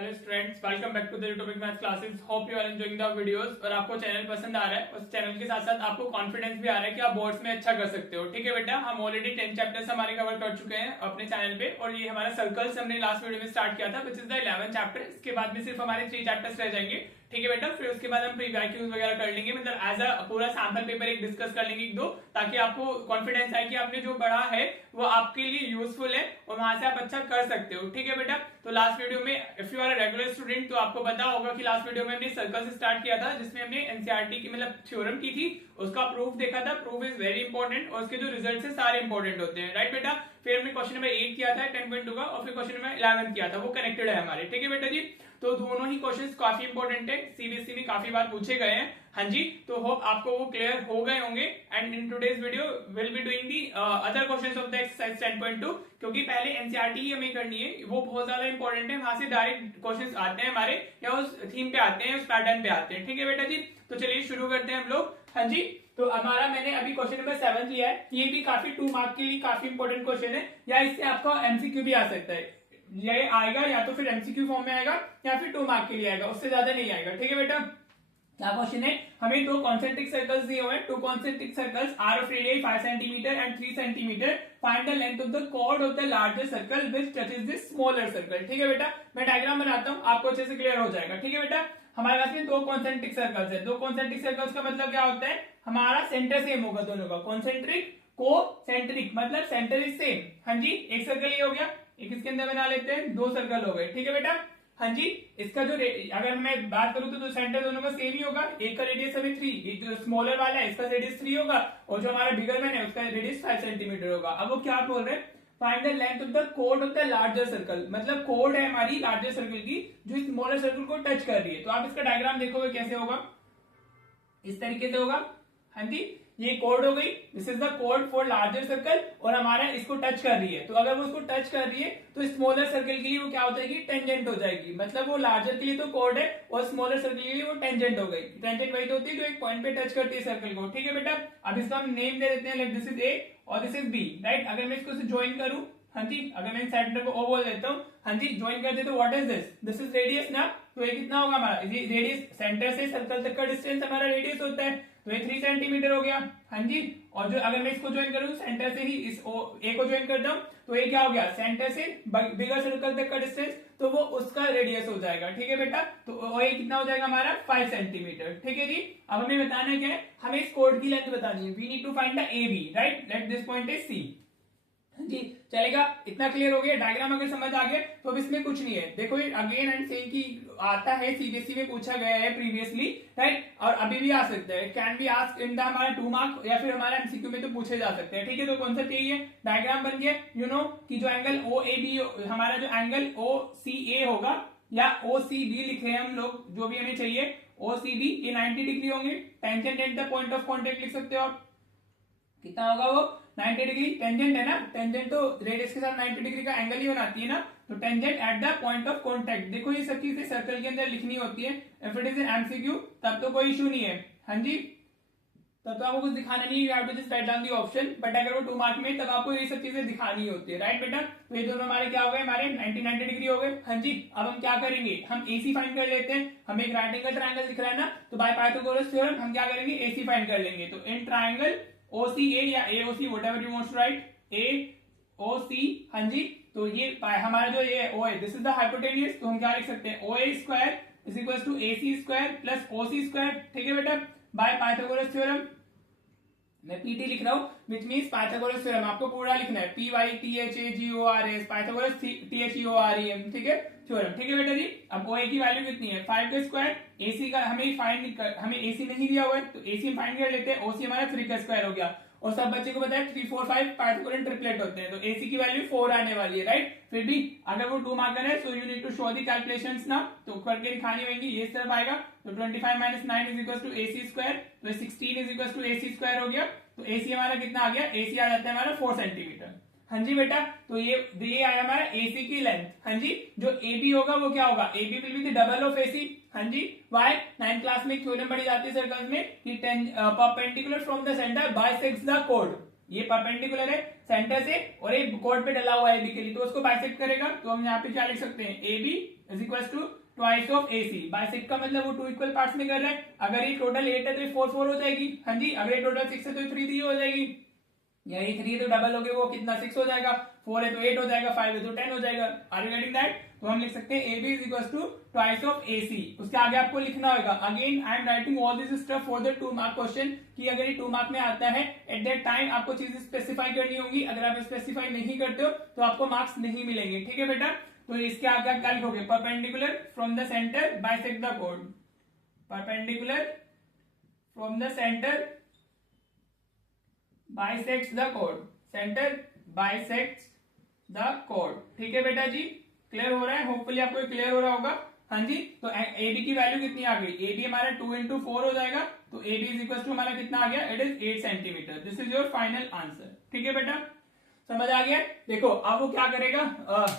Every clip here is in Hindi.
Hello students, welcome back to the YouTube maths classes. Hope you are enjoying the videos और आपको चैनल पसंद आ रहा है। उस चैनल के साथ साथ आपको कॉन्फिडेंस भी आ रहा है कि आप बोर्ड्स में अच्छा कर सकते हो। ठीक है बेटा, हम ऑलरेडी 10 चैप्टर्स हमारे कवर कर चुके हैं अपने चैनल पे और ये हमारा सर्कल्स हमने लास्ट वीडियो में स्टार्ट किया था, which is the 11th chapter. इसके बाद में सिर्फ हमारे 3 चैप्टर्स रह जाएंगे। ठीक है बेटा, फिर उसके बाद हम प्रीवैक्यूज वगैरह कर लेंगे, मतलब एज अ पूरा सैंपल पेपर एक डिस्कस कर लेंगे एक दो, ताकि आपको कॉन्फिडेंस आए कि आपने जो पढ़ा है वो आपके लिए यूजफुल है और वहां से आप अच्छा कर सकते हो। ठीक है बेटा, तो लास्ट वीडियो में if you are a regular student तो आपको पता होगा कि लास्ट वीडियो में हमने सर्कल से स्टार्ट किया था, जिसमें हमने एनसीईआरटी की मतलब थ्योरम की थी, उसका प्रूफ देखा था। प्रूफ इज वेरी इंपॉर्टेंट और उसके जो रिजल्ट है सारे इंपॉर्टेंट होते हैं, राइट बेटा। फिर हमने क्वेश्चन नंबर 8 किया था 10.2 का और फिर क्वेश्चन नंबर 11 किया था, वो कनेक्टेड है हमारे। ठीक है बेटा जी, तो दोनों ही क्वेश्चंस काफी इंपॉर्टेंट है, सीबीएसई में काफी बार पूछे गए हैं। हाँ जी, तो होप आपको वो क्लियर हो गए होंगे। And in today's video will be doing the other questions of the exercise 10.2, क्योंकि पहले एनसीईआरटी ही हमें करनी है, वो बहुत ज्यादा इंपॉर्टेंट है। वहां से डायरेक्ट क्वेश्चंस आते हैं हमारे, या उस थीम पे आते हैं, उस पैटर्न पे आते हैं। ठीक है बेटा जी, तो चलिए शुरू करते हैं हम लोग। हाँ जी, तो हमारा मैंने अभी क्वेश्चन नंबर 7 लिया है। ये भी काफी 2 मार्क के लिए काफी इंपॉर्टेंट क्वेश्चन है, या इससे आपका एमसीक्यू भी आ सकता है। ये आएगा या तो फिर एमसीक्यू फॉर्म में आएगा या फिर 2 मार्क के लिए आएगा, उससे ज्यादा नहीं आएगा। ठीक है बेटा, क्या क्वेश्चन है, हमें 2 कॉन्सेंट्रिक सर्कल्स दिए हुए हैं। 2 concentric circles are of radius 5 centimetre and 3 centimetre. Find the length of the chord of the larger circle which touches the smaller circle. ठीक है बेटा, मैं डायग्राम बनाता हूं, आपको अच्छे से क्लियर हो जाएगा। ठीक है बेटा, हमारे पास में 2 कॉन्सेंट्रिक सर्कल्स है। 2 कॉन्सेंट्रिक सर्कल्स का मतलब क्या होता है, हमारा सेंटर सेम होगा दोनों का। कॉन्सेंट्रिक को सेंट्रिक मतलब सेंटर इज सेम। हाँ जी, एक सर्कल ये हो गया, एक इसके अंदर बना लेते हैं, 2 सर्कल हो गए। ठीक है बेटा, हाँ जी, इसका जो अगर मैं बात करूं तो सेंटर दोनों का सेम ही होगा। एक का रेडियस हमें 3, एक जो स्मॉलर वाला है इसका रेडियस 3 होगा और जो हमारा बिगर मैन है उसका रेडियस 5 सेंटीमीटर होगा। अब वो क्या बोल रहे हैं, find the length of the code of the larger circle, मतलब कोड है हमारी लार्जर सर्कल की जो स्मॉलर सर्कल को टच कर रही है। तो आप इसका डायग्राम देखोगे कैसे होगा, इस तरीके से होगा। हाँ जी, ये कोड हो गई, this is the code for larger circle और हमारा इसको टच कर रही है। तो अगर वो इसको टच कर रही है तो स्मॉलर सर्कल के लिए वो क्या हो जाएगी, टेंजेंट हो जाएगी। मतलब वो लार्जर के लिए तो कोड है और स्मॉलर सर्कल के लिए वो टेंजेंट हो गई। टेंजेंट वही तो होती है जो एक पॉइंट पे टच करती है सर्कल को। ठीक है बेटा, अब इसका हम नेम दे देते हैं, लाइक दिस इज ए और दिस इज बी, राइट। अगर मैं इसको ज्वाइन करूं, हाँ जी, अगर मैं सेंटर को ओ बोल देता हूँ, हाँ जी, ज्वाइन कर दे तो what is this, this is radius ना। तो ये कितना होगा हमारा, रेडियस सेंटर से सर्कल तक का डिस्टेंस हमारा रेडियस होता है, तो ये 3 सेंटीमीटर हो गया। हाँ जी, और जो अगर मैं इसको ज्वाइन करूं सेंटर से ही इस ए को ज्वाइन करता हूं तो ये क्या हो गया, सेंटर से बिगर सर्कल तक का डिस्टेंस, तो वो उसका रेडियस हो जाएगा। ठीक है बेटा, तो ये कितना हो जाएगा हमारा 5 सेंटीमीटर। ठीक है जी, अब हमें बताना क्या है, हमें इस कोड की लेंथ बतानी है। We need to find the A B, right, let this point is C. जी चलेगा, इतना क्लियर हो गया। डायग्राम अगर समझ आ गया तो अब इसमें कुछ नहीं है। देखो ये अगेन एंड सेम की आता है, सीबीएसई में पूछा गया है प्रीवियसली, राइट, और अभी भी आ सकता है। Can be asked in the हमारा 2 मार्क या फिर हमारा एमसीक्यू में तो पूछे जा सकते हैं। ठीक है, तो कॉन्सेप्ट यही है, डायग्राम बन गया। यू नो कि जो एंगल ओ ए बी, हमारा जो एंगल ओ सी ए होगा या ओ सी बी लिख रहे हैं हम लोग, जो भी हमें चाहिए ओ सी बी, ये 90 डिग्री होंगे। Tangent at the point of contact लिख सकते हो आप, कितना होगा वो 90 डिग्री। टेंजेंट है ना, टेंजेंट तो रेडियस के साथ 90 डिग्री का एंगल ही बनाती है ना, तो tangent at the point of contact. देखो ये सब चीजें सर्कल के अंदर लिखनी होती है। If it is an MCQ तब तो कोई इशू नहीं है। हाँ जी, तब तो आपको कुछ दिखाना नहीं है, you have to just write down the option. But अगर वो 2 मार्क में तब आपको ये सब चीजें दिखानी होती है, राइट बेटा। तो ये दोनों हमारे क्या हो गए, हमारे 90 डिग्री हो गए। हाँ जी, अब हम क्या करेंगे, हम एसी फाइंड कर लेते हैं। हमें एक राइट एंगल ट्रायंगल दिख रहा है ना, तो बाय पाइथागोरस थ्योरम हम क्या करेंगे, एसी फाइंड कर लेंगे। तो इन ट्रायंगल OCA या AOC whatever you want to write, AOC। हाँ जी, तो ये हमारा जो ये O है, दिस इज द हाइपोटेन्यूज, तो हम क्या लिख सकते हैं, OA square is equal to AC square plus OC square. ठीक है बेटा, बाय पाइथागोरस थ्योरम। मैं PT लिख रहा हूं, विच मीन्स पाइथागोरस थ्योरम आपको पूरा लिखना है, PYTHAGORS, पाइथागोरस THEOREM। ठीक है, थ्योरम। ठीक है बेटा जी, अब OA की वैल्यू कितनी है 5 का स्क्वायर, AC का हमें AC नहीं दिया हुआ है तो AC हम फाइंड कर लेते हैं। OC हमारा 3 का स्क्वायर हो गया और सब बच्चे को पता है 3 4 5 पाइथागोरन ट्रिपलेट होते हैं, तो AC की वैल्यू 4 आने वाली है, राइट। फिर भी अगर वो 2 मार्कर है so you need to show the calculations ना, तो करके दिखानी होगी। ये इस तरफ आएगा तो 25 minus 9 is equal to AC square, तो 16 is equal to AC square हो गया। तो AC हमारा कितना आ गया, AC आ जाता है हमारा 4 सेंटीमीटर। हाँ जी बेटा, तो ये आया हमारा AC की लेंथ। हाँ जी, जो AB होगा वो क्या होगा, AB will be the double of AC। हाँ जी, वाई 9th क्लास में एक थ्योरम पढ़ी जाती है सर्कल्स में कि perpendicular from the centre bisects the code, ये परपेंडिकुलर है सेंटर से और एक कोड पे डला हुआ है बी के लिए, तो उसको बाइसेक्ट करेगा। तो हम यहाँ पे क्या लिख सकते हैं, A B is equal to twice of A C. Bisect का मतलब वो 2 इक्वल पार्ट्स में कर रहा है। अगर ये टोटल 8 है तो ये 4 4 हो जाएगी। हाँ जी, अगर ये टोटल 6 है तो 3 3 हो जाएगी। या ये 3 है तो डबल हो गया, वो कितना 6 हो जाएगा, 4 है तो 8 हो जाएगा, 5 है तो 10 हो जाएगा। Are you getting that? तो हम लिख सकते हैं A B is equal to twice of A C. उसके आगे आपको लिखना होगा, again I am writing all this stuff for the 2 mark question, कि अगर ये 2 मार्क में आता है एट दैट टाइम आपको चीजें स्पेसिफाई करनी होगी। अगर आप स्पेसिफाई नहीं करते हो तो आपको मार्क्स नहीं मिलेंगे। ठीक है बेटा, तो इसके आगे आप क्या लिखोगे, perpendicular from the centre bisect the code, perpendicular from the centre bisects the code, centre bisects the code. ठीक है बेटा जी, क्लियर हो रहा है? होपफुली आपको क्लियर हो रहा होगा। हाँ जी, तो ए बी की वैल्यू कितनी आ गई, ए बी हमारा 2 into 4 हो जाएगा, तो A B is equal to हमारा कितना आ गया, it is 8 centimetre. This is your final answer. ठीक है बेटा, समझ आ गया? देखो अब वो क्या करेगा,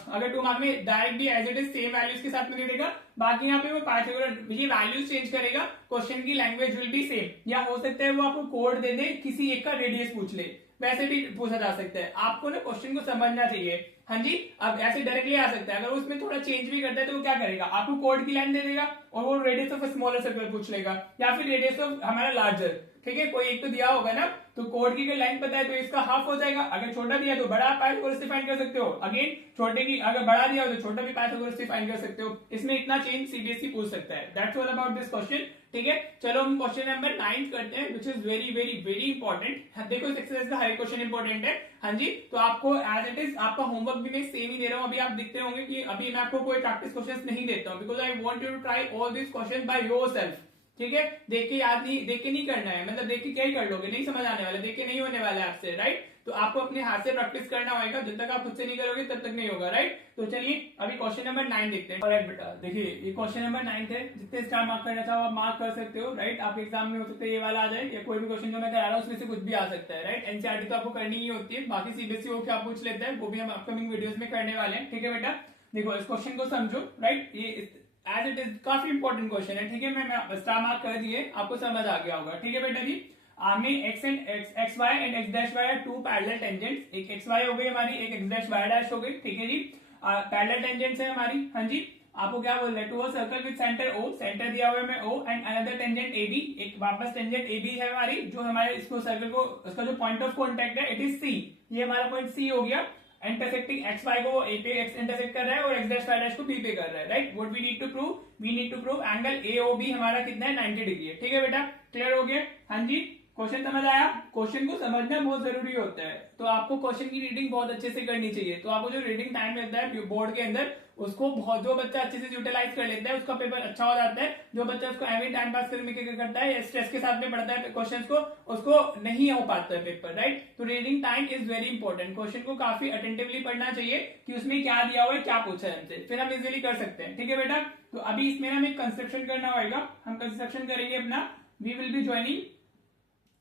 अगर 2 मार्क में डायरेक्ट भी as it is same values के साथ में दे देगा, बाकी यहाँ पे वो पार्टिकुलर ये वैल्यूज चेंज करेगा, क्वेश्चन की लैंग्वेज विल बी सेम। या हो सकता है वो आपको कोड दे दे, किसी एक का रेडियस पूछ ले, वैसे भी पूछा जा सकता है। आपको ना क्वेश्चन को समझना चाहिए। हाँ जी, अब ऐसे डायरेक्टली आ सकता है, अगर उसमें थोड़ा चेंज भी करता है तो वो क्या करेगा, आपको कोड की लाइन दे देगा और वो रेडियस ऑफ स्मॉलर सर्कल पूछ लेगा, या फिर रेडियस ऑफ हमारा लार्जर। ठीक है, कोई एक तो दिया होगा ना, तो कोड की लाइन पता है तो इसका हाफ हो जाएगा। अगर छोटा दिया तो बड़ा पाइथागोरस फाइंड कर सकते हो। अगेन छोटे की अगर बड़ा दिया हो तो छोटा भी पाइथागोरस फाइंड कर सकते हो। इसमें इतना चेंज सीबीएसई पूछ सकता है। That's all about this question. ठीक है, चलो हम क्वेश्चन नंबर 9 करते हैं, which is very very very important. देखो इस एक्सरसाइज का हर एक क्वेश्चन इंपॉर्टेंट है। हाँ जी, तो आपको एज इट इज आपका होमवर्क भी मैं सेम ही दे रहा हूँ। अभी आप देखते होंगे कि अभी मैं आपको कोई प्रैक्टिस क्वेश्चन नहीं देता हूँ, because I want you to try all this question by yourself. ठीक है, देख के याद नहीं, देख के नहीं करना है, मतलब देख के क्या ही कर लोगे, नहीं समझ आने वाला, देख के नहीं होने वाला है आपसे, राइट? तो आपको अपने हाथ से प्रैक्टिस करना होगा, जब तक आप खुद से नहीं करोगे तब तक नहीं होगा, राइट? तो चलिए अभी क्वेश्चन नंबर 9 देखते हैं। राइट बेटा, देखिए ये क्वेश्चन नंबर 9 है। जितने स्टार मार्क करना चाहो आप मार्क कर सकते हो, राइट? आपके एग्जाम में हो सकता है ये वाला आ जाए, या कोई भी क्वेश्चन जो मैं करा रहा हूँ उसमें से कुछ भी आ सकता है, राइट? एनसीईआरटी तो आपको करनी ही होती है, बाकी सीबीएसई हो क्या पूछ लेता है वो भी हम अपकमिंग वीडियोस में करने वाले हैं। ठीक है बेटा, देखो इस क्वेश्चन को समझो, राइट? ये एज इट इज काफी इंपॉर्टेंट क्वेश्चन है। ठीक है, मैं स्टार मार्क कर दिए, आपको समझ आ गया होगा। ठीक है बेटा जी, हमें X Y and X dash Y are 2 parallel tangents. एक एक्स वाई हो गई हमारी, एक एक्स डैश वाई डैश हो गई। ठीक है जी, पैरेलल टेंजेंट्स है हमारी। हाँ जी, आपको क्या बोल रहे हैं, to a circle with centre O, centre दिया हुआ है हमें O, and another tangent A B, एक वापस टेंजेंट ए बी है हमारी, जो हमारे इसको सर्कल को उसका जो पॉइंट ऑफ कांटेक्ट है इट इज सी। ये हमारा पॉइंट सी हो गया। इंटरसेक्टिंग एक्स वाई को ए पे एक्स इंटरसेक्ट कर रहा है और एक्स डैश वाई डैश को बी पे कर रहा है, right? What we need to prove, we need to prove angle A O B हमारा कितना है, 90 डिग्री है। ठीक है बेटा, क्लियर हो गया? हाँ जी, क्वेश्चन समझ आया? क्वेश्चन को समझना बहुत जरूरी होता है, तो आपको क्वेश्चन की रीडिंग बहुत अच्छे से करनी चाहिए। तो आपको जो रीडिंग टाइम मिलता है बोर्ड के अंदर, उसको बहुत, जो बच्चा अच्छे से यूटिलाइज कर लेता है उसका पेपर अच्छा हो जाता है। जो बच्चा उसको एवरी टाइम पास करने के करता है, स्ट्रेस के साथ में पढ़ता है क्वेश्चंस को, उसको नहीं हो पाता है पेपर, राइट? तो reading time is very important. Question को काफी अटेंटिवली पढ़ना चाहिए कि उसमें क्या दिया हुआ है, क्या पूछा है हमसे, फिर हम इजिली कर सकते हैं। ठीक है बेटा, तो अभी इसमें हमें कंस्ट्रक्शन करना होगा। हम कंस्ट्रक्शन करेंगे अपना, we will be joining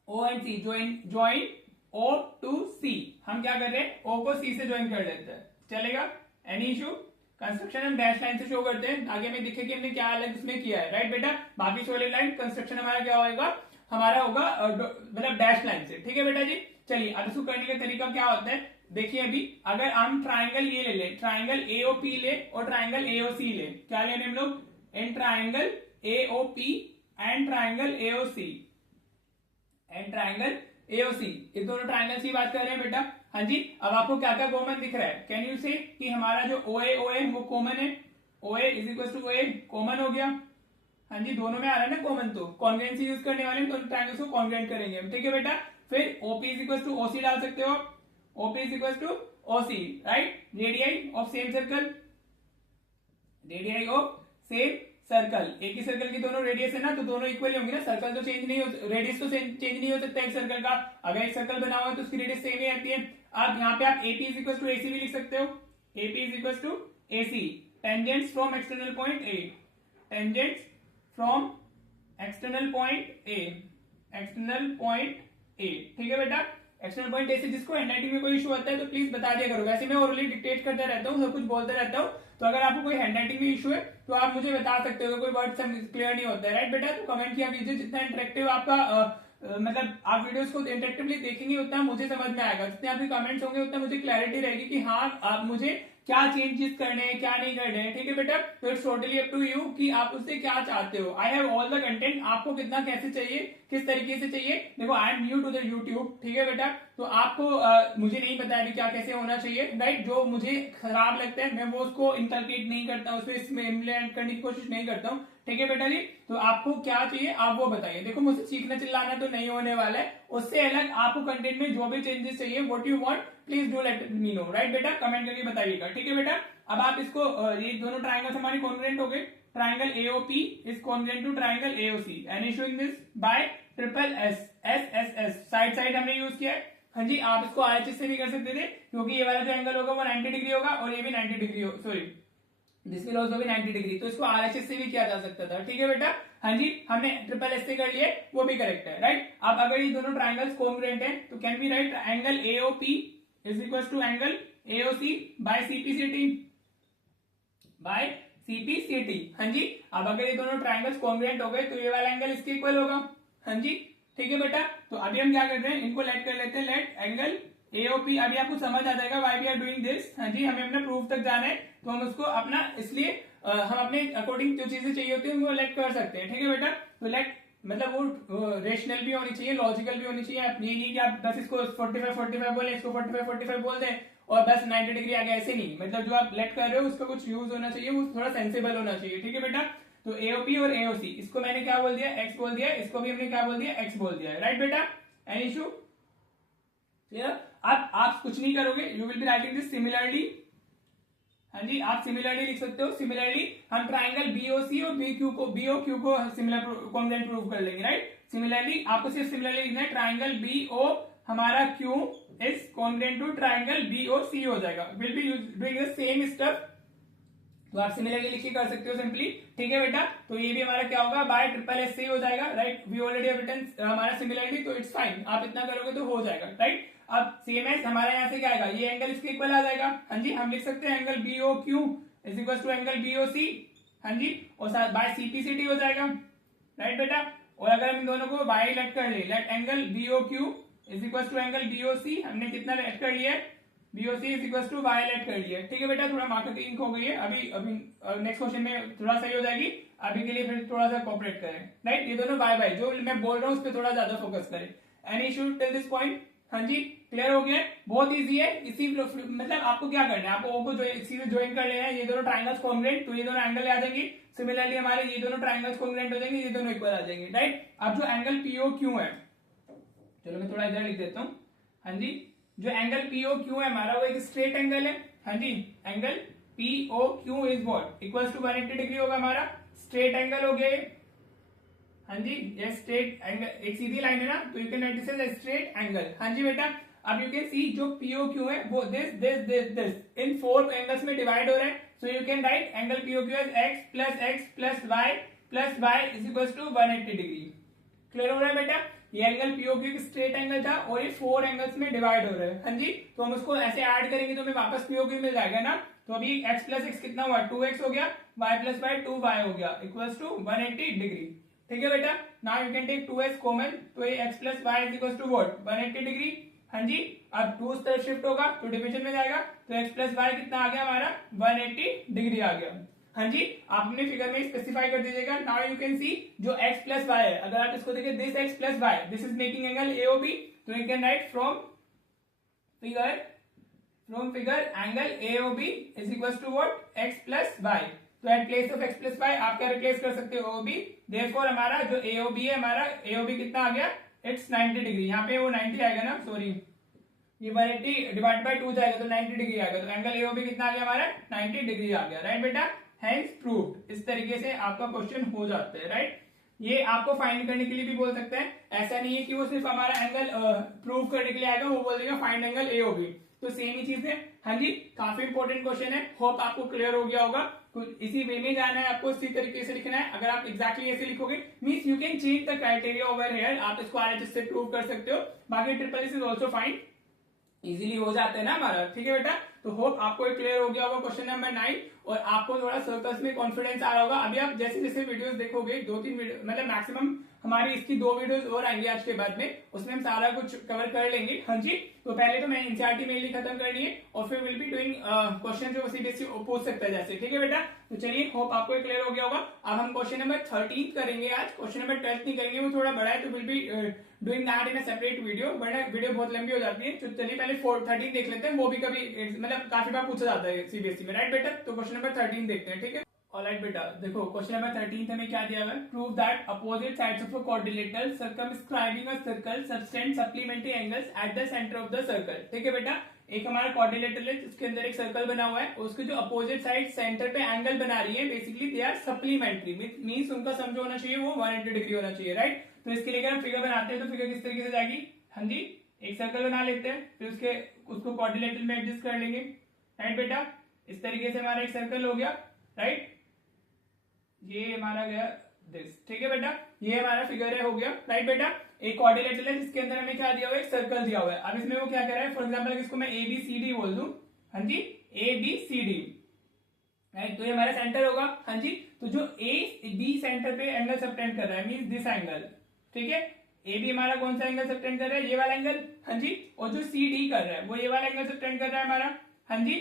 O and C, join O to C। हम क्या कर रहे हैं, O को C से ज्वाइन कर देते हैं, चलेगा? Any issue? कंस्ट्रक्शन हम डैश लाइन से शो करते हैं ताकि हमें दिखे कि हमने क्या अलग उसमें किया है, राइट बेटा? बाकी सॉलिड लाइन कंस्ट्रक्शन हमारा क्या होगा, हमारा होगा मतलब डैश लाइन से। ठीक है बेटा जी, चलिए अब इसको करने का तरीका क्या होता है, देखिए अभी अगर हम ट्राइंगल ये ले लें, ट्राइंगल AOP ले और ट्राइंगल AOC ले, क्या लेने हम लोग, in triangle AOP and triangle AOC and triangle AOC, ये दोनों ट्राइंगल की बात कर रहे हैं बेटा। हाँ जी, अब आपको क्या क्या कॉमन दिख रहा है, कैन यू से कि हमारा जो OA वो कॉमन है, OA is equal to OA common हो गया। हाँ जी, दोनों में आ रहा है ना कॉमन, तो कॉन्ग्रुएंसी यूज करने वाले दोनों ट्राइंगल्स को कॉन्ग्रुएंट करेंगे हम। ठीक है बेटा, फिर OP is equal to OC डाल सकते हो, OP is equal to OC, right? Radii of same circle, radii of same circle, एक ही सर्कल की दोनों रेडियस है ना, तो दोनों इक्वल होंगे ना, सर्कल तो चेंज नहीं हो, रेडियस तो चेंज नहीं हो सकता एक सर्कल का। अगर एक सर्कल बना हुआ है तो उसकी रेडियस सेम ही रहती है। अब यहाँ पे आप AP is equal to AC भी लिख सकते हो, AP is equal to AC, tangents from external point A, tangents from external point A, external point A। ठीक है बेटा, एक्सटर्नल पॉइंट A से जिसको हैंडराइटिंग में कोई इशू आता है तो प्लीज बता दिया करो, वैसे मैं ओरली डिक्टेट करता रहता हूँ, सब कुछ बोलता रहता हूँ, तो अगर आपको कोई हैंडराइटिंग में इशू है तो आप मुझे बता सकते हो, कोई वर्ड क्लियर नहीं होता है, राइट बेटा? तो कमेंट किया कीजिए, जितना इंटरेक्टिव आपका मतलब आप वीडियोस को इंटरेक्टिवली देखेंगे उतना मुझे समझ में आएगा, जितने आपके कमेंट्स होंगे उतना मुझे क्लैरिटी रहेगी कि हाँ आप मुझे क्या चेंजेस करने हैं क्या नहीं करने हैं। ठीक है बेटा, तो it's totally up to you कि आप उससे क्या चाहते हो। I have all the content, आपको कितना कैसे चाहिए, किस तरीके से चाहिए। देखो I am new to the YouTube, ठीक है बेटा, तो आपको मुझे नहीं पता है क्या कैसे होना चाहिए, राइट। जो मुझे खराब लगता है मैं वो उसको इंकलकेट नहीं करता, उसमें इम्प्लीमेंट करने की कोशिश नहीं करता हूँ। ठीक है बेटा जी, तो आपको क्या चाहिए आप वो बताइए। देखो मुझसे चीखना चिल्लाना तो नहीं होने वाला है, उससे अलग आपको कंटेंट में जो भी चेंजेस चाहिए, what you want please do let me know, right बेटा, कमेंट करके बताइएगा। ठीक है बेटा, अब आप इसको ये दोनों ट्राइंगल्स हमारे कॉन्ग्रुएंट हो गए। Triangle AOP is congruent to triangle AOC and issuing this by triple S S S S, side side हमने यूज किया है। हाँ जी, आप इसको आरएचएस से भी कर सकते थे क्योंकि ये वाला जो एंगल होगा वो 90 डिग्री होगा और ये भी 90 degree, sorry this will also be 90 degree, तो इसको आरएचएस से भी किया जा सकता था। ठीक है बेटा, हाँ जी, हमने ट्रिपल एस से कर लिए, वो भी करेक्ट है, राइट। अब अगर ये दोनों ट्राइंगल्स कॉन्ग्रुएंट हैं तो can be right angle AOP is equal to angle AOC by CPCT, by CPCT. हाँ जी, अब अगर ये दोनों ट्राइंगल्स कॉन्ग्रुएंट हो गए तो ये वाला एंगल इसके इक्वल होगा। हाँ जी, ठीक है बेटा, तो अभी हम क्या करते हैं, इनको लेट कर लेते हैं, लेट एंगल एओपी। अभी आपको समझ आ जाएगा why we are doing this. हाँ जी, हमें अपना प्रूफ तक जाना है तो हम उसको अपना इसलिए हम अपने अकॉर्डिंग जो चीजें चाहिए होती है वो लेट कर सकते हैं। ठीक है बेटा, तो लेट मतलब वो रेशनल भी होनी चाहिए, लॉजिकल भी होनी चाहिए। ये नहीं कि आप बस इसको 45 बोले, इसको 45 बोल दें और बस 90 डिग्री आ गया, ऐसे नहीं। मतलब जो आप लेट कर रहे हो उसका कुछ यूज होना चाहिए, वो थोड़ा सेंसिबल होना चाहिए। ठीक है बेटा, तो एओपी और एओसी, इसको मैंने क्या बोल दिया, एक्स बोल दिया, इसको भी हमने क्या बोल दिया, एक्स बोल दिया, राइट बेटा। Any issue clear? अब आप कुछ नहीं करोगे, you will be writing this similarly. हाँ जी, आप सिमिलरली लिख सकते हो। सिमिलरली हम ट्राइंगल बीओसी और बीक्यू को बीओक्यू को सिमिलर कॉन्ग्रुएंट प्रूव कर लेंगे, राइट। सिमिलरली आपको सिर्फ सिमिलरली लिखना है, ट्राइंगल बीओ हमारा Q is congruent to triangle BOC हो जाएगा। Will be doing the same step, तो आप सिमिलरली लिखिए कर सकते हो सिंपली। ठीक है बेटा, तो ये भी हमारा क्या होगा, बाय ट्रिपल एस से हो जाएगा, right. We already have written हमारा सिमिलरली, तो इट्स फाइन, आप इतना करोगे तो हो जाएगा, राइट। अब सेम एस हमारा यहाँ से क्या आएगा, ये एंगल इसके इक्वल आ जाएगा। हाँ जी, हम लिख सकते हैं angle BO Q is equal to angle BOC. हाँ जी, और साथ बाय सीपीसीटी हो जाएगा, राइट बेटा। और अगर हम दोनों को बाय लेट कर ले, let angle BO Q is equal to angle BOC, हमने कितना लेट कर लिया है, बीओसी इज इक्वल टू वायलेट कर लिया। ठीक है बेटा, थोड़ा मार्केटिंग हो गई है, अभी नेक्स्ट क्वेश्चन में थोड़ा सही हो जाएगी। अभी के लिए फिर थोड़ा सा कोऑपरेट करें, राइट। ये दोनों बाय बाय जो मैं बोल रहा हूँ उस पर थोड़ा ज्यादा फोकस करें। Any issue till this point? हाँ जी, क्लियर हो गया, बहुत इजी है। इसी मतलब आपको क्या करना है, आपको ओ को इसी से ज्वाइन कर लेना है। ये दोनों ट्राइंगल्स कॉन्ग्रुएंट, तो ये दोनों एंगल आ जाएंगे। सिमिलरली हमारे ये दोनों ट्राइंगल्स कॉन्ग्रुएंट हो जाएंगे, ये दोनों इक्वल आ जाएंगे, राइट। अब जो एंगल पीओ क्यू है, चलो मैं थोड़ा इधर लिख देता हूँ। हाँ जी, जो एंगल पीओ क्यू है हमारा वो एक स्ट्रेट एंगल है। हाँ जी, angle PO Q is what equals to 180 degree होगा हमारा, स्ट्रेट एंगल हो गया। हाँ जी, ये स्ट्रेट एंगल एक सीधी लाइन है ना, तो you can write this as straight angle. हाँ जी बेटा, अब यू कैन सी जो पीओ क्यू है वो this this this this in 4 angles में डिवाइड हो रहे हैं। So you can write angle PO Q as x plus y is equal to 180 degree. Clear हो रहा है बेटा, ये एंगल पीओक्यू स्ट्रेट एंगल था और ये 4 एंगल्स में डिवाइड हो रहा है। हाँ जी, तो हम उसको ऐसे ऐड करेंगे तो हमें वापस पीओक्यू मिल जाएगा ना। तो अभी x प्लस एक्स कितना हुआ, 2x हो गया, y प्लस वाई 2y हो गया इक्वल्स टू 180 डिग्री। ठीक है बेटा, now you can take 2x common, तो ये x plus y is equals to what 180 degree. हाँ जी, अब 2 उस तरफ शिफ्ट होगा तो डिवीजन में जाएगा, तो x प्लस वाई कितना आ गया हमारा 180 डिग्री आ गया। हाँ जी, आप अपने फिगर में स्पेसिफाई कर दीजिएगा। नाउ यू कैन सी जो x प्लस वाई है, अगर आप इसको देखिए this x plus y this is making angle AOB, तो you can write from figure angle AOB is equal to what x plus y. तो at place of x plus y आप क्या रिप्लेस कर सकते हो ओबी। देयरफॉर हमारा जो एओबी है, हमारा एओबी कितना आ गया, इट्स 90 डिग्री। यहाँ पे वो 90 आएगा ना, सॉरी ये 180 डिवाइड बाय 2 जाएगा तो 90 डिग्री आएगा, तो एंगल एओबी कितना आ गया हमारा 90 डिग्री आ गया, राइट बेटा। हेंस प्रूव्ड, इस तरीके से आपका क्वेश्चन हो जाता है, राइट। ये आपको फाइंड करने के लिए भी बोल सकते हैं, ऐसा नहीं है कि वो सिर्फ हमारा एंगल प्रूव करने के लिए आएगा, वो बोल देगा फाइंड एंगल एओबी, तो सेम ही चीज है। हाँ जी, काफी इंपॉर्टेंट क्वेश्चन है, होप आपको क्लियर हो गया होगा। तो इसी वे में जाना है आपको, इसी तरीके से लिखना है। अगर आप एग्जैक्टली ऐसे लिखोगे means you can change the criteria over here, आप इसको आरएचएस से प्रूव कर सकते हो। बाकी triple S is also fine, easily हो जाता है ना हमारा, ठीक है बेटा। तो होप आपको क्लियर हो गया होगा क्वेश्चन नंबर 9, और आपको थोड़ा सर्कल्स में कॉन्फिडेंस आ रहा होगा। अभी आप जैसे जैसे वीडियोस देखोगे, 2-3 वीडियो मतलब मैक्सिमम हमारी इसकी 2 वीडियोस और आएंगे आज के बाद में, उसमें हम सारा कुछ कवर कर लेंगे। हाँ जी, तो पहले तो मैं एनसीईआरटी मेनली खत्म करनी है और फिर विल बी डूइंग क्वेश्चन जो सीबीएसई पूछ सकता है जैसे। ठीक है बेटा, तो चलिए होप आपको क्लियर हो गया होगा। अब हम क्वेश्चन नंबर 13 करेंगे आज, क्वेश्चन नंबर 12 नहीं करेंगे, वो थोड़ा बड़ा है, तो will be doing that in a separate video, वरना वीडियो बहुत लंबी हो जाती है। तो चलिए पहले 13 देख लेते हैं, वो भी कभी मतलब काफी बार पूछा जाता है सीबीएसई में, राइट बेटा। तो क्वेश्चन नंबर 13 देखते हैं, ठीक है। ऑलराइट बेटा, देखो क्वेश्चन नंबर 13 हमें क्या दिया हुआ है, prove that opposite sides of a quadrilateral circumscribing a circle subtend supplementary angles at the centre of the circle. ठीक है बेटा, एक हमारा क्वाड्रिलेटरल है जिसके अंदर एक सर्कल बना हुआ है, उसके जो अपोजिट साइड सेंटर पे एंगल बना रही है, basically they are supplementary, means उनका सम जो होना चाहिए वो 180 डिग्री होना चाहिए, राइट। तो इसके लिए अगर हम फिगर बनाते हैं तो फिगर किस तरीके से जाएगी, हाँ जी, एक सर्कल बना लेते हैं, फिर उसको क्वाड्रिलेटरल में एडजस्ट कर लेंगे, राइट बेटा। इस तरीके से हमारा एक सर्कल हो गया, राइट, ये हमारा गया दिस। ठीक है बेटा, ये हमारा फिगर है, हो गया, राइट बेटा। एक क्वाड्रिलेटरल है जिसके अंदर हमें क्या दिया हुआ है, एक सर्कल दिया हुआ है। अब इसमें वो क्या कर रहा है, फॉर एग्जांपल इसको मैं ए बी सी डी बोल दूं, हाँ जी, A B C D, right, तो ये हमारा सेंटर होगा, हाँ जी। तो जो ए बी सेंटर पे एंगल सबटेंड कर रहा है, मींस दिस एंगल, ठीक है। ए बी हमारा कौन सा एंगल सबटेंड कर रहा है, ये वाला एंगल, हाँ जी। और जो सी डी कर रहा है वो ये वाला एंगल सबटेंड कर रहा है हमारा, हाँ जी,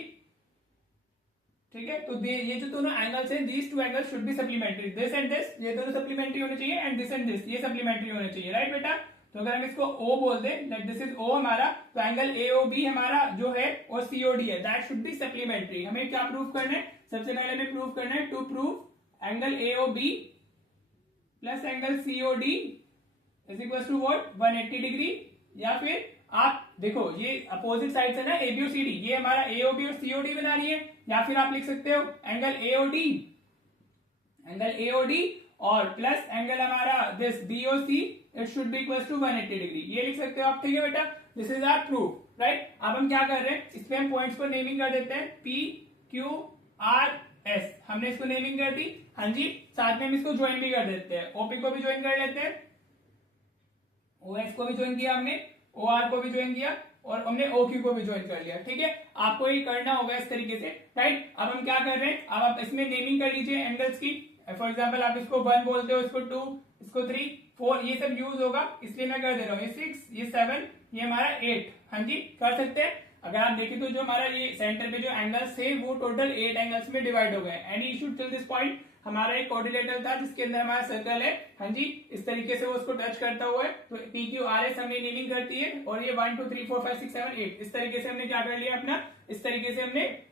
ठीक है। तो ये जो दोनों एंगल्स हैं, these two angles should be supplementary, this and this, ये दोनों सप्लीमेंट्री होने चाहिए, एंड दिस एंड दिस, ये सप्लीमेंट्री होने चाहिए, राइट बेटा। तो अगर हम इसको O बोल दें, दैट दिस इज O हमारा, तो एंगल AOB हमारा जो है और COD है, दैट शुड बी सप्लीमेंट्री। हमें क्या प्रूव करना है, सबसे पहले हमें प्रूव करना है, to prove angle AOB plus angle COD is equal to what, 180 degree. या फिर आप देखो ये अपोजिट साइड है ना, AB और CD, ये हमारा AOB और COD बना रही है, या फिर आप लिख सकते हो एंगल AOD और प्लस एंगल हमारा this BOC, it should be equal to 180 degree, ये लिख सकते हो आप। ठीक है बेटा, this is our proof, right. अब हम क्या कर रहे हैं, इस पे हम पॉइंट्स को नेमिंग कर देते हैं, PQRS, हमने इसको नेमिंग कर दी, हाँ जी। साथ में हम इसको ज्वाइन भी कर देते हैं, OP को भी ज्वाइन कर लेते हैं, OS को भी ज्वाइन किया हमने, OR को भी ज्वाइन किया, और हमने OQ को भी ज्वाइन कर लिया। ठीक है, आपको ये करना होगा इस तरीके से, राइट। अब हम क्या कर रहे हैं, अब आप इसमें नेमिंग कर लीजिए एंगल्स की। फॉर एग्जांपल आप इसको 1 बोलते हो, इसको 2, इसको 3, 4, ये सब यूज होगा, इसलिए मैं कर दे रहा हूँ, ये 6, ये 7, ये हमारा 8, हाँ जी, कर सकते हैं। अगर आप देखें तो जो हमारा ये सेंटर पे जो एंगल्स थे वो टोटल 8 एंगल्स में डिवाइड हो गए। Any issue till this point, हमारा एक क्वाड्रिलेटरल था जिसके अंदर हमारा सर्कल है, हाँ जी, इस तरीके से वो उसको टच करता हुआ है, तो PQRS हमने नेमिंग करती है, और ये 1 2 3 4 5 6 7 8, इस तरीके से हमने क्या कर लिया अपना, इस तरीके से हमने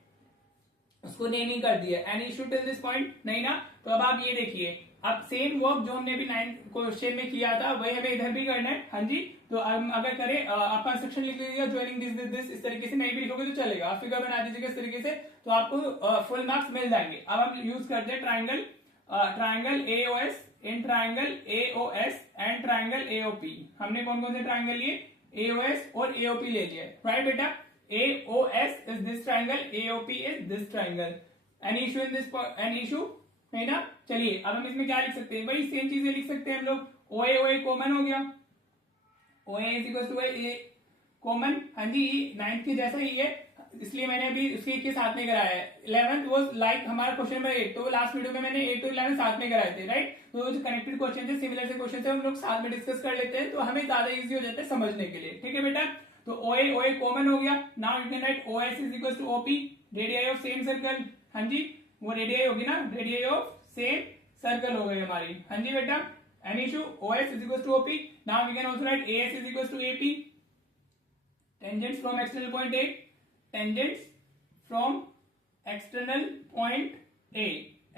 उसको नेमिंग कर दिया। Any issue till this point, नहीं ना। तो अब आप ये देखिए, अब सेम वर्क जो हमने अभी 9 क्वेश्चन में किया था वही हमें इधर भी करना है, हाँ जी। तो हम अगर करें, आपका इंस्ट्रक्शन लिख लीजिएगा, ज्वाइनिंग दिस, इस तरीके से नहीं भी लिखोगे तो चलेगा, आप फिगर बना दीजिएगा इस तरीके से, तो आपको फुल मार्क्स मिल जाएंगे। अब हम यूज करते हैं triangle AOS in triangle AOS and triangle AOP। हमने कौन कौन से ट्राइंगल लिए, AOS और AOP ले लिए, राइट बेटा। AOS is this triangle, AOP is this triangle. Any issue in this? Any issue? है ना। चलिए अब हम इसमें क्या लिख सकते हैं, वही सेम चीजें लिख सकते हैं हम लोग। OA कॉमन हो गया, OA is equal to A common, हाँ जी, 9th के जैसा ही है, इसलिए मैंने अभी उसके के साथ में कराया है। 11th वाज लाइक हमारा क्वेश्चन नंबर 8, तो लास्ट वीडियो में मैंने 8 to 11 साथ में कराए थे, राइट। तो जो कनेक्टेड क्वेश्चन थे, सिमिलर से क्वेश्चन थे, हम लोग साथ में डिस्कस कर लेते हैं, तो हमें ज्यादा इजी हो जाता है समझने के लिए। ठीक है बेटा, तो OA कॉमन हो गया। Now you can write OS is equal to OP, radius of same circle, हाँ जी, वो रेडियस होगी ना, रेडियस ऑफ सेम सर्कल हो गई हमारी, हाँ जी बेटा। Any issue, OS is equal to OP। Now we can also write AS is equal to AP, tangents from external point A, tangents from external point A,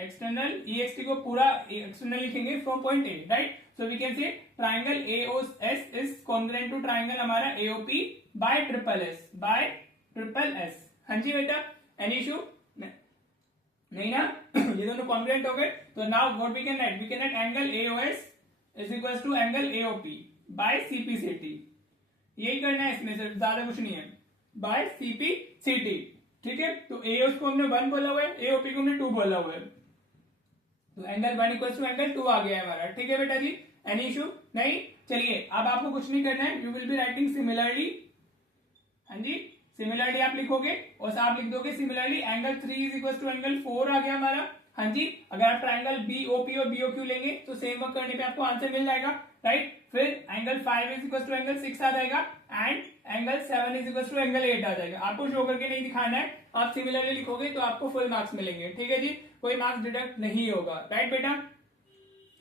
external EXT को पूरा एक्सटर्नल लिखेंगे from point A, right. So we can say triangle AOS is congruent to triangle हमारा AOP बाय ट्रिपल S, हाँ जी बेटा। एनी इशू, नहीं ना, ये दोनों कॉन्ग्रुएंट हो गए। तो now what we can write, angle AOS is equal to angle AOP by CPCT, यही करना है इसमें, सिर्फ ज्यादा कुछ नहीं है, बाय CPCT। ठीक है, तो AOS को हमने 1 बोला हुआ है, AOP को हमने 2 बोला हुआ है, तो एंगल 1 इक्वल टू एंगल 2 आ गया है हमारा। ठीक है बेटा जी, एनी इशू नहीं। चलिए अब आपको कुछ नहीं करना है, you will be writing similarly, हाँ जी, सिमिलरली आप लिखोगे और आप लिख दोगे similarly angle 3 is equal to angle 4 आ गया हमारा, हाँ जी। अगर आप ट्राइंगल BOP और BOQ लेंगे तो सेम वर्क करने पे आपको आंसर मिल जाएगा। राइट। फिर angle 5 is equal to angle 6 आ जाएगा and angle 7 is equal to angle 8 आ जाएगा। आपको शो करके नहीं दिखाना है, आप सिमिलरली लिखोगे तो आपको फुल मार्क्स मिलेंगे, ठीक है जी, कोई मार्क्स डिडक्ट नहीं होगा, राइट बेटा।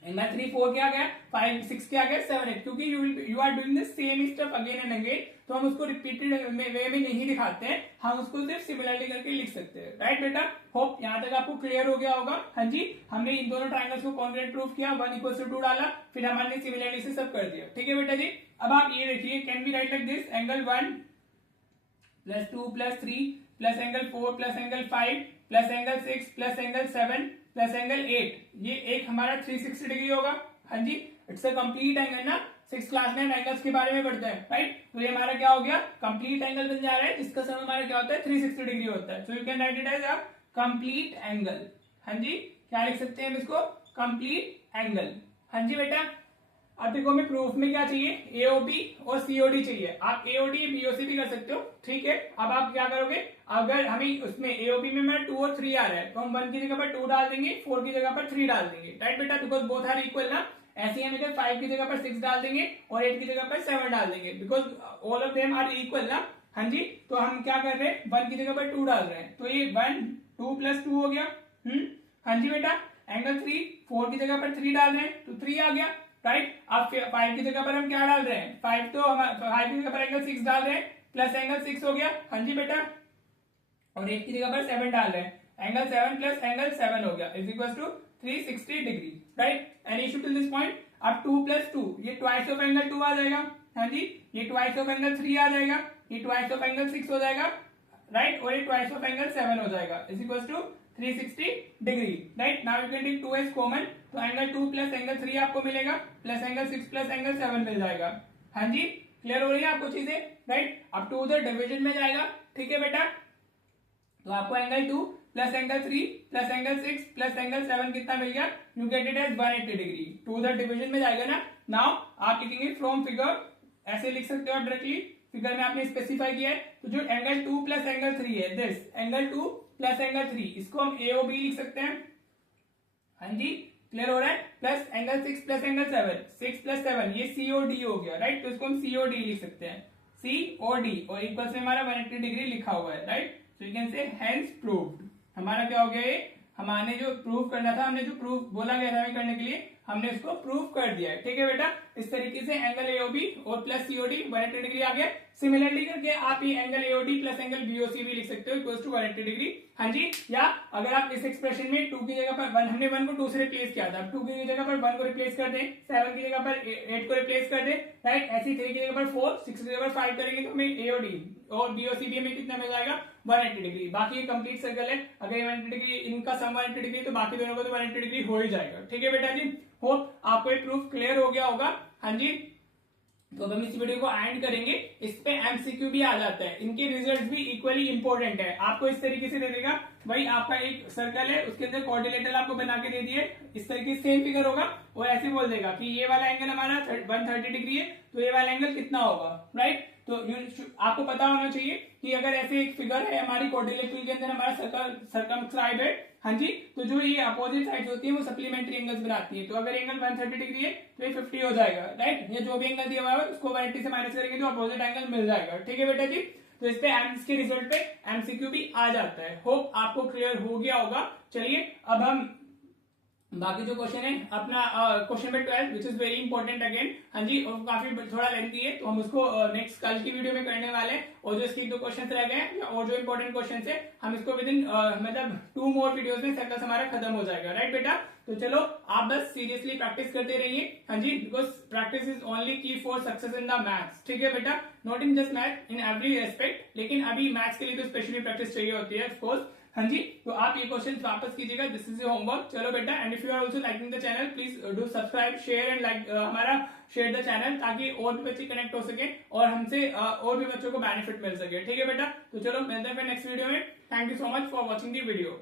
एंगल 3 4 क्या गया, 5 6 क्या गया, 7 8, क्योंकि you are doing the same step again and again, तो हम उसको रिपीटेड वे में नहीं दिखाते हैं, हम उसको सिर्फ सिमिलरली करके लिख सकते हैं, राइट बेटा। होप यहाँ तक आपको क्लियर हो गया होगा। हाँ जी, हमने इन दोनों ट्राइंगल्स को कॉन्ग्रुएंट प्रूफ किया, 1 इक्वल टू 2 डाला, फिर हमने सिमिलरली से सब कर दिया, ठीक है बेटा जी। अब आप ये देखिए, can be right like this, angle 1 plus 2 plus 3 plus angle 4 plus angle 5 plus angle 6 plus angle 7 plus angle 8, ये एक हमारा 360 डिग्री होगा। हाँ जी, इट्स अ कंप्लीट एंगल ना, 6th क्लास में एंगल्स के बारे में पढ़ते हैं, राइट। तो ये हमारा क्या हो गया, कंप्लीट एंगल बन जा रहा है, जिसका सम हमारा क्या होता है, 360 डिग्री होता है। So you can write it as a complete angle. हाँ जी, क्या लिख सकते हैं हम इसको, कंप्लीट एंगल। हाँ जी बेटा। अब देखो हमें प्रूफ में क्या चाहिए, एओबी और सीओडी चाहिए। आप एओडी बीओसी भी कर सकते हो, ठीक है। अब आप क्या करोगे, अगर हमें उसमें एओबी में हमारा 2 और 3 आ रहा है, तो हम 1 की जगह पर 2 डाल देंगे, 4 की जगह पर 3 डाल देंगे, राइट बेटा, बिकॉज बोथ आर इक्वल ना। ऐसे ही हम इधर 5 की जगह पर 6 डाल देंगे और 8 की जगह पर 7 डाल देंगे, because all of them are equal ना। हाँ जी, तो हम क्या कर रहे हैं, 1 की जगह पर 2 डाल रहे हैं, तो ये 1 2 प्लस 2 हो गया। हाँ जी बेटा। एंगल 3 4 की जगह पर 3 डाल रहे हैं, तो 3 आ गया, राइट। अब 5 की जगह पर हम क्या डाल रहे हैं, 5 तो हम 5 की जगह पर एंगल 6 डाल रहे हैं, प्लस एंगल 6 हो गया। हाँ जी बेटा। और 8 की जगह पर 7 डाल रहे हैं, एंगल 7 प्लस एंगल 7 हो गया, is equal to 360 degree, right. Any issue till this point. अब 2 प्लस 2, ये ट्वाइस ऑफ एंगल 2 आ जाएगा। हाँ जी, ये ट्वाइस ऑफ एंगल 3 आ जाएगा, ये ट्वाइस ऑफ एंगल 6 हो जाएगा, राइट, और ये ट्वाइस ऑफ एंगल 7 हो जाएगा, is equal to 360 degree, right. Now you can take 2 as common, तो एंगल 2 प्लस एंगल 3 आपको मिलेगा, प्लस एंगल 6 प्लस एंगल 7 मिल जाएगा। हाँ जी, क्लियर हो रही है आपको चीजें, राइट। अब 2 उधर डिवीजन में जाएगा, ठीक है बेटा, तो आपको angle 2 plus angle 3 plus angle 6 plus angle 7 कितना मिल गया, you get it as 180 degree. 2 उधर डिवीजन में जाएगा ना। नाउ आप लिखेंगे फ्रॉम फिगर, ऐसे लिख सकते हो आप डायरेक्टली, फिगर में आपने स्पेसिफाई किया है, तो जो एंगल 2 प्लस एंगल 3 है, दिस एंगल 2 प्लस एंगल 3, इसको हम एओबी लिख सकते हैं। हाँ जी, क्लियर हो रहा है। Plus angle 6 plus angle 7, 6 plus 7, ये सीओडी हो गया, राइट, तो इसको हम सीओडी लिख सकते हैं, सीओडी, और इक्वल से हमारा 180 डिग्री लिखा हुआ है, right. So you can say hence proved. हमारा क्या हो गया, ये हमने जो प्रूव करना था, हमने जो प्रूफ बोला गया था हमें करने के लिए, हमने इसको प्रूव कर दिया है, ठीक है बेटा। इस तरीके से एंगल एओबी और प्लस सीओडी 180 डिग्री आ गया। सिमिलरली करके आप ये angle AOD plus angle BOC भी लिख सकते हो, इक्वल्स टू 180 डिग्री। हाँ जी, या अगर आप इस एक्सप्रेशन में 2 की जगह पर 1, हमने 1 को 2 से रिप्लेस किया था, 2 की जगह पर 1 को रिप्लेस कर दें, 7 की जगह पर 8 को रिप्लेस कर दें, राइट। ऐसी 3 की जगह पर 4, 6 की जगह पर 5 करेंगे तो हमें एओडी और बीओसी भी हमें कितना मिल जाएगा, 180 डिग्री। बाकी ये कंप्लीट सर्कल है, अगर 180 डिग्री इनका सम 180 डिग्री, तो बाकी दोनों को तो 180 डिग्री हो ही जाएगा, ठीक है बेटा जी। होप आपको ये प्रूफ क्लियर हो गया होगा। हाँ जी, तो अब हम इस वीडियो को एंड करेंगे। इस पे एमसीक्यू भी आ जाता है, इनके रिजल्ट भी इक्वली इंपॉर्टेंट है। आपको इस तरीके से दे देगा, भाई आपका एक सर्कल है, उसके अंदर कोऑर्डिनेटर आपको बना के दे दिए, इस तरीके से सेम फिगर होगा, और ऐसे बोल देगा कि ये वाला एंगल हमारा 130 डिग्री है, तो ये वाला एंगल कितना होगा, राइट। तो आपको पता होना चाहिए कि अगर ऐसे एक फिगर है हमारी कोऑर्डिनेटर के अंदर हमारा सर्कल सर्कमस्क्राइब है, हाँ जी, तो जो ये अपोजिट साइड होती है वो सप्लीमेंट्री एंगल्स बनाती है। तो अगर एंगल 130 डिग्री है तो ये 50 हो जाएगा, राइट। ये जो भी एंगल दिया हुआ है उसको 180 से माइनस करेंगे तो अपोजिट एंगल मिल जाएगा, ठीक है बेटा जी। तो इस पे इसके रिजल्ट पे एमसीक्यू भी आ जाता है। होप आपको क्लियर हो गया होगा। चलिए अब हम बाकी जो क्वेश्चन है अपना question number 12 which is very important again, हाँ जी, और काफी थोड़ा लेंथी है, तो हम उसको नेक्स्ट कल की वीडियो में करने वाले हैं। और जो इसके 2 क्वेश्चन रह गए हैं और जो इंपॉर्टेंट क्वेश्चन है, हम इसको विद इन मतलब 2 मोर वीडियोस में सर्कस हमारा खत्म हो जाएगा, राइट बेटा। तो चलो आप बस सीरियसली प्रैक्टिस करते रहिए, हाँ जी, बिकॉज प्रैक्टिस इज ओनली की for success in the maths, ठीक है बेटा। Not in just math, in every aspect, लेकिन अभी मैथ्स के लिए तो स्पेशली प्रैक्टिस चाहिए होती है ऑफकोर्स, हाँ जी। तो आप ये क्वेश्चन वापस कीजिएगा, दिस इज योर होमवर्क। चलो बेटा, and if you are also liking the channel, please do subscribe, share and like हमारा शेयर द चैनल, ताकि और भी बच्चे कनेक्ट हो सके और हमसे और भी बच्चों को बेनिफिट मिल सके, ठीक है बेटा। तो चलो मिलते हैं फिर नेक्स्ट वीडियो में। Thank you so much for watching the video.